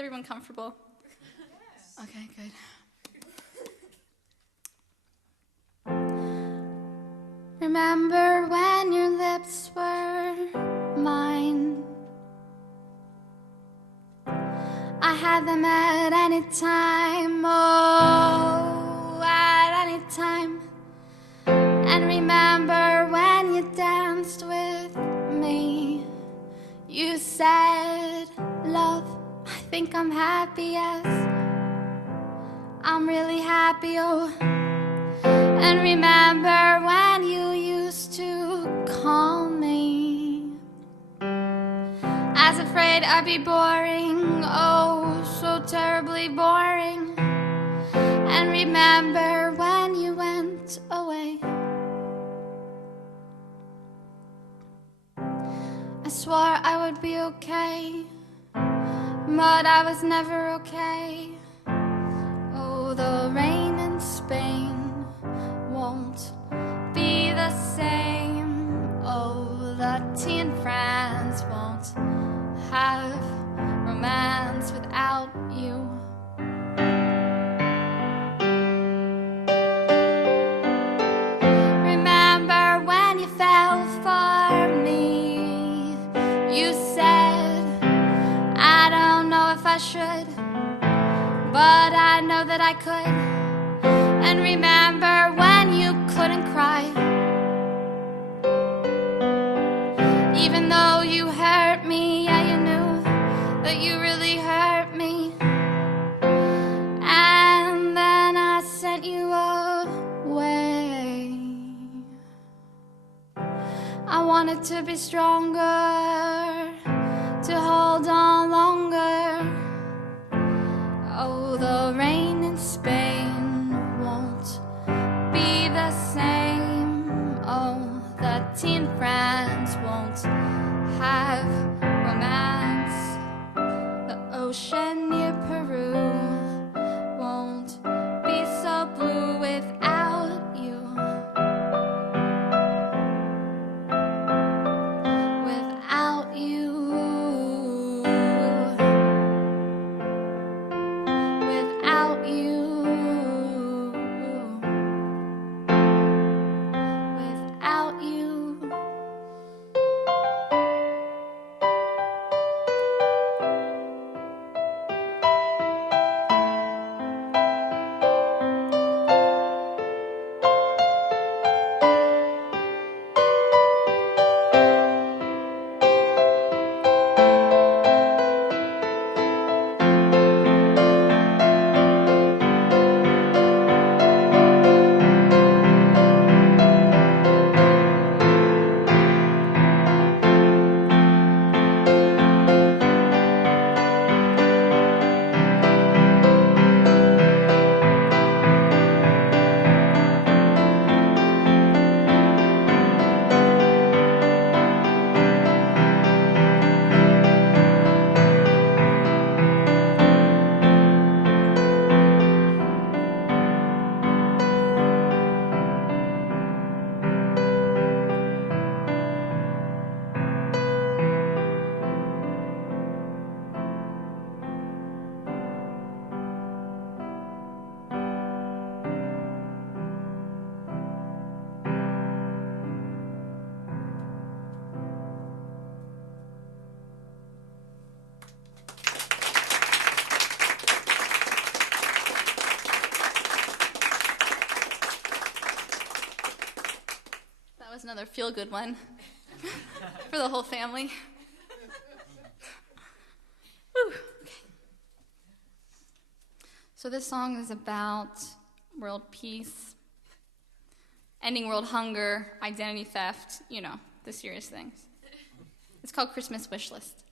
everyone comfortable? Okay, good. Remember when your lips were mine? I had them at any time, oh, at any time. And remember when you danced with me? You said, love, I think I'm happy, yes, I'm really happy, oh. And remember when you used to call me, I was afraid I'd be boring, oh, so terribly boring. And remember when you went away, I swore I would be okay, but I was never okay. Oh, the rain in Spain won't be the same. Oh, the tea in France won't have romance without you. Remember when you fell for me? You said, I don't know if I should, but I know that I could. And remember when you couldn't cry, even though you hurt me, yeah, you knew that you really hurt me. And then I sent you away. I wanted to be stronger, to hold on longer. Oh, the rain in Spain won't be the same. Oh, the tea in France won't have romance. The ocean near Peru won't be so blue without you. Without you. Without you. Without you. That was another feel-good one for the whole family. Whew. Okay. So this song is about world peace, ending world hunger, identity theft, you know, the serious things. It's called Christmas Wish List.